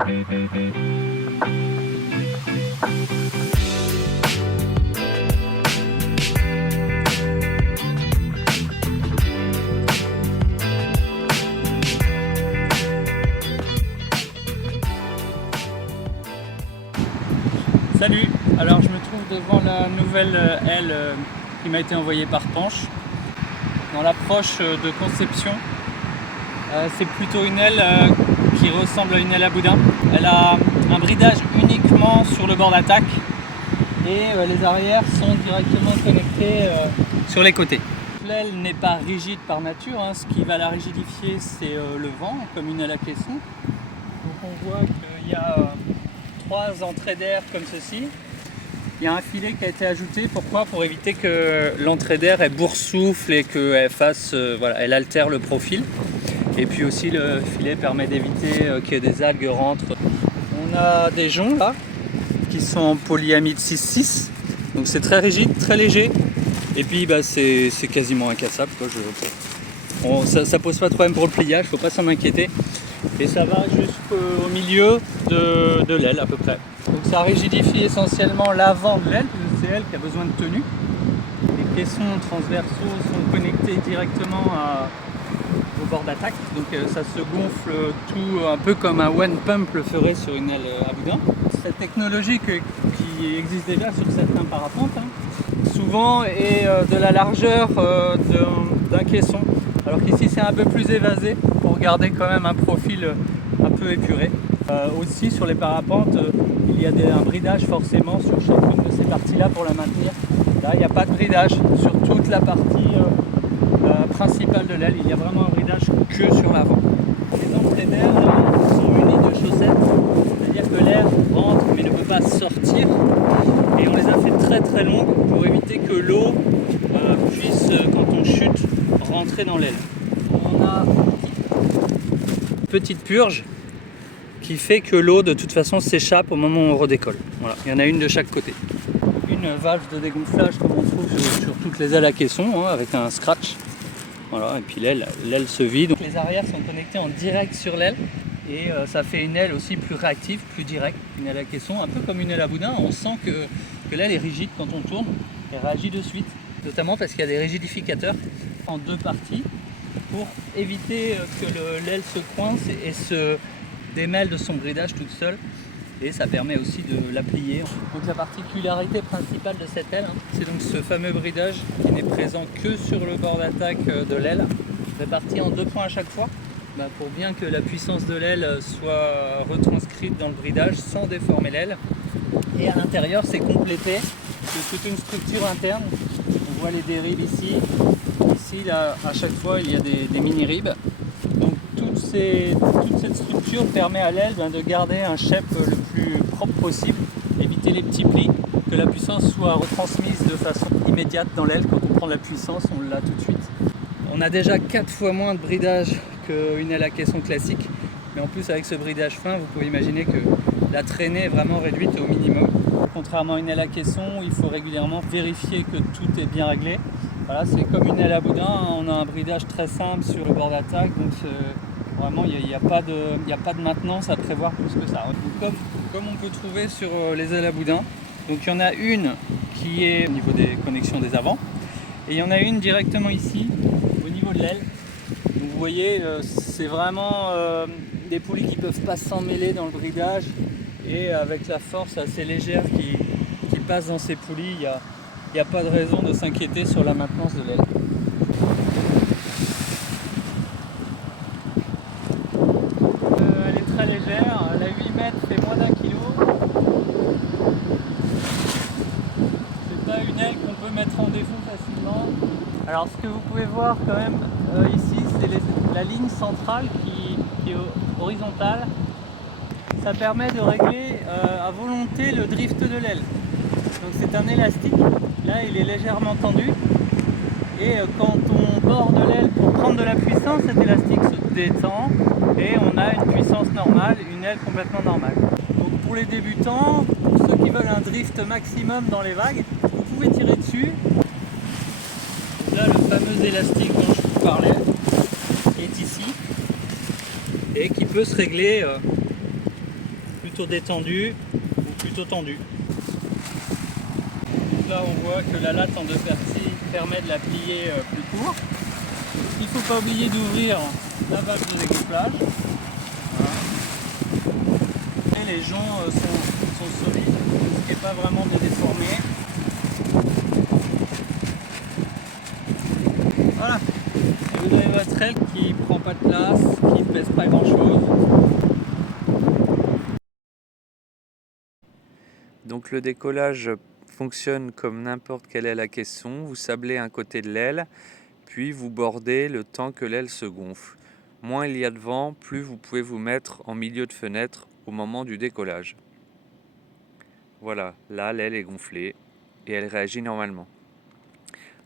Salut, alors je me trouve devant la nouvelle aile qui m'a été envoyée par Penche. Dans l'approche de conception, c'est plutôt une aile qui ressemble à une aile à boudin. Elle a un bridage uniquement sur le bord d'attaque et les arrières sont directement connectés sur les côtés. L'aile n'est pas rigide par nature, hein. Ce qui va la rigidifier c'est le vent, comme une aile à caisson. Donc on voit qu'il y a 3 entrées d'air comme ceci. Il y a un filet qui a été ajouté, pourquoi? Pour éviter que l'entrée d'air elle boursoufle et qu'elle fasse, elle altère le profil. Et puis aussi le filet permet d'éviter que des algues rentrent. On a des joncs là qui sont en polyamide 6,6, donc c'est très rigide, très léger. Et puis c'est quasiment incassable, quoi. Ça pose pas de problème pour le pliage, faut pas s'en inquiéter. Et ça va jusqu'au milieu de l'aile à peu près. Donc ça rigidifie essentiellement l'avant de l'aile, puisque c'est elle qui a besoin de tenue. Les caissons transversaux sont connectés directement au bord d'attaque, donc ça se gonfle tout un peu comme un one pump le ferait sur une aile à boudin. Cette technologie qui existe déjà sur certains parapentes, souvent est de la largeur d'un caisson, alors qu'ici c'est un peu plus évasé pour garder quand même un profil un peu épuré. Aussi sur les parapentes, il y a un bridage forcément sur chacune de ces parties-là pour la maintenir. Là, il n'y a pas de bridage sur toute la partie principale de l'aile, il y a vraiment un bridage que sur l'avant. Les entrées d'air sont munies de chaussettes, c'est-à-dire que l'air rentre mais ne peut pas sortir. Et on les a fait très très longues pour éviter que l'eau puisse, quand on chute, rentrer dans l'aile. On a une petite purge qui fait que l'eau de toute façon s'échappe au moment où on redécolle. Voilà. Il y en a une de chaque côté. Une valve de dégonflage comme on trouve sur toutes les ailes à caisson, avec un scratch. Voilà. Et puis l'aile se vide. Donc les arrières sont connectés en direct sur l'aile et ça fait une aile aussi plus réactive, plus directe. Une aile à caisson, un peu comme une aile à boudin. On sent que l'aile est rigide quand on tourne et réagit de suite. Notamment parce qu'il y a des rigidificateurs en 2 parties pour éviter que l'aile se coince et se démêle de son bridage toute seule, et ça permet aussi de la plier. Donc la particularité principale de cette aile, c'est donc ce fameux bridage qui n'est présent que sur le bord d'attaque de l'aile, réparti en 2 points à chaque fois, pour bien que la puissance de l'aile soit retranscrite dans le bridage sans déformer l'aile. Et à l'intérieur c'est complété de toute une structure interne. On voit les dérives ici. Ici là, à chaque fois il y a des mini-ribs. Toute cette structure permet à l'aile de garder un shape le plus propre possible, éviter les petits plis, que la puissance soit retransmise de façon immédiate dans l'aile. Quand on prend la puissance, on l'a tout de suite. On a déjà 4 fois moins de bridage qu'une aile à caisson classique, mais en plus avec ce bridage fin, vous pouvez imaginer que la traînée est vraiment réduite au minimum. Contrairement à une aile à caisson, il faut régulièrement vérifier que tout est bien réglé. Voilà, c'est comme une aile à boudin, on a un bridage très simple sur le bord d'attaque, donc vraiment il n'y a pas de maintenance à prévoir plus que ça. Donc, comme on peut trouver sur les ailes à boudin, donc il y en a une qui est au niveau des connexions des avants, et il y en a une directement ici, au niveau de l'aile. Donc vous voyez, c'est vraiment des poulies qui ne peuvent pas s'emmêler dans le bridage, et avec la force assez légère qui passe dans ces poulies, il n'y a pas de raison de s'inquiéter sur la maintenance de l'aile. Elle est très légère, elle a 8 mètres, fait moins d'1 kilo. C'est pas une aile qu'on peut mettre en défaut facilement. Alors ce que vous pouvez voir quand même ici, c'est la ligne centrale qui est horizontale. Ça permet de régler à volonté le drift de l'aile. Donc c'est un élastique, là il est légèrement tendu, et quand on borde l'aile pour prendre de la puissance, cet élastique se détend et on a une puissance normale, une aile complètement normale. Donc pour les débutants, pour ceux qui veulent un drift maximum dans les vagues, vous pouvez tirer dessus. Là le fameux élastique dont je vous parlais est ici et qui peut se régler plutôt détendu ou plutôt tendu. Donc là on voit que la latte en 2 parties permet de la plier plus court. Il ne faut pas oublier d'ouvrir la valve de découplage. Voilà. Et les joncs sont solides, ce qui n'est pas vraiment déformé. Voilà. Et vous avez votre aile qui ne prend pas de place, qui ne pèse pas grand chose. Donc le décollage fonctionne comme n'importe quelle aile à caisson. Vous sablez un côté de l'aile, puis vous bordez le temps que l'aile se gonfle. Moins il y a de vent, plus vous pouvez vous mettre en milieu de fenêtre au moment du décollage. Voilà, là l'aile est gonflée et elle réagit normalement.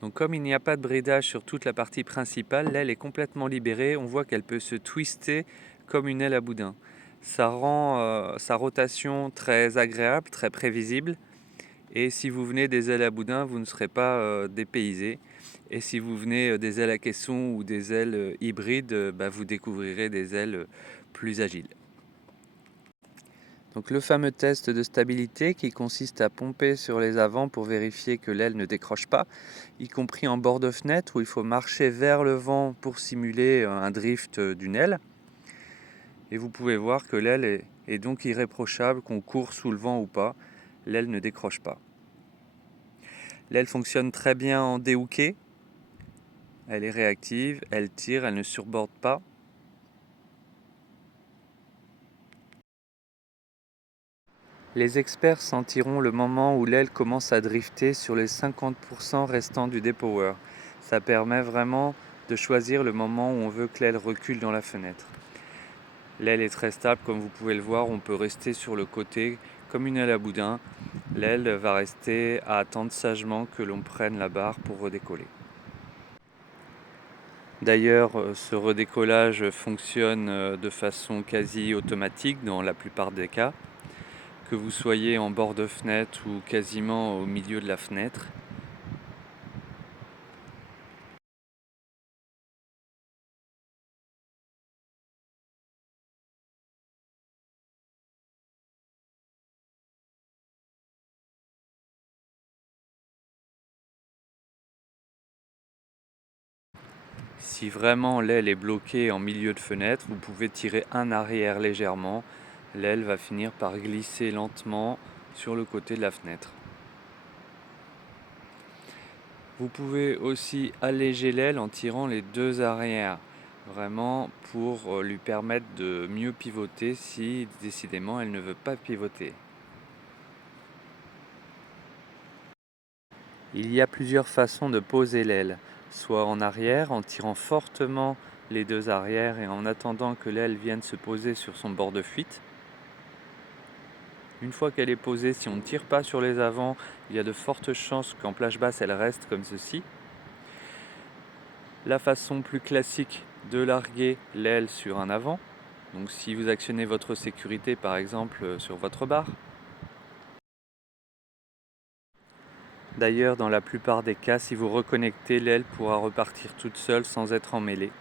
Donc comme il n'y a pas de bridage sur toute la partie principale, l'aile est complètement libérée. On voit qu'elle peut se twister comme une aile à boudin. Ça rend sa rotation très agréable, très prévisible. Et si vous venez des ailes à boudin, vous ne serez pas dépaysé. Et si vous venez des ailes à caisson ou des ailes hybrides, vous découvrirez des ailes plus agiles. Donc le fameux test de stabilité qui consiste à pomper sur les avants pour vérifier que l'aile ne décroche pas, y compris en bord de fenêtre où il faut marcher vers le vent pour simuler un drift d'une aile. Et vous pouvez voir que l'aile est donc irréprochable, qu'on court sous le vent ou pas, l'aile ne décroche pas. L'aile fonctionne très bien en déhooké, elle est réactive, elle tire, elle ne surborde pas. Les experts sentiront le moment où l'aile commence à drifter sur les 50% restants du dépower. Ça permet vraiment de choisir le moment où on veut que l'aile recule dans la fenêtre. L'aile est très stable, comme vous pouvez le voir, on peut rester sur le côté comme une aile à boudin. L'aile va rester à attendre sagement que l'on prenne la barre pour redécoller. D'ailleurs, ce redécollage fonctionne de façon quasi automatique dans la plupart des cas. Que vous soyez en bord de fenêtre ou quasiment au milieu de la fenêtre. Si vraiment l'aile est bloquée en milieu de fenêtre, vous pouvez tirer un arrière légèrement. L'aile va finir par glisser lentement sur le côté de la fenêtre. Vous pouvez aussi alléger l'aile en tirant les 2 arrières, vraiment pour lui permettre de mieux pivoter si décidément elle ne veut pas pivoter. Il y a plusieurs façons de poser l'aile, soit en arrière en tirant fortement les 2 arrières et en attendant que l'aile vienne se poser sur son bord de fuite. Une fois qu'elle est posée, si on ne tire pas sur les avants, il y a de fortes chances qu'en plage basse elle reste comme ceci. La façon plus classique de larguer l'aile sur un avant, donc si vous actionnez votre sécurité par exemple sur votre barre. D'ailleurs, dans la plupart des cas, si vous reconnectez, l'aile pourra repartir toute seule sans être emmêlée.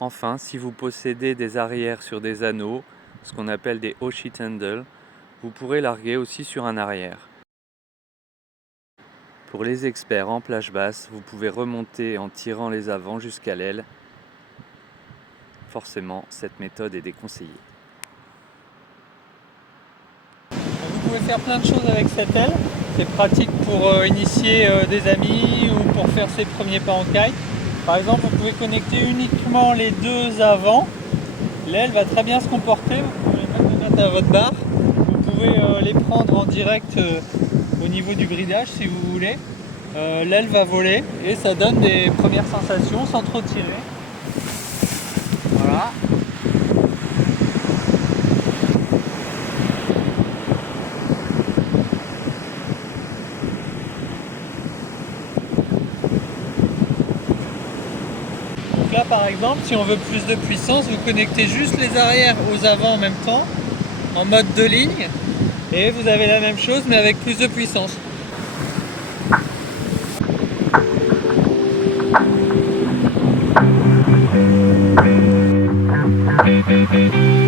Enfin, si vous possédez des arrières sur des anneaux, ce qu'on appelle des Oshit handles, vous pourrez larguer aussi sur un arrière. Pour les experts en plage basse, vous pouvez remonter en tirant les avants jusqu'à l'aile. Forcément, cette méthode est déconseillée. Vous pouvez faire plein de choses avec cette aile. C'est pratique pour initier des amis ou pour faire ses premiers pas en kite. Par exemple, vous pouvez connecter uniquement les 2 avants. L'aile va très bien se comporter. Vous pouvez même les mettre à votre barre. Vous pouvez les prendre en direct au niveau du bridage si vous voulez. L'aile va voler et ça donne des premières sensations sans trop tirer. Voilà. Donc là par exemple, si on veut plus de puissance, vous connectez juste les arrières aux avants en même temps, en mode 2 lignes, et vous avez la même chose mais avec plus de puissance. Merci.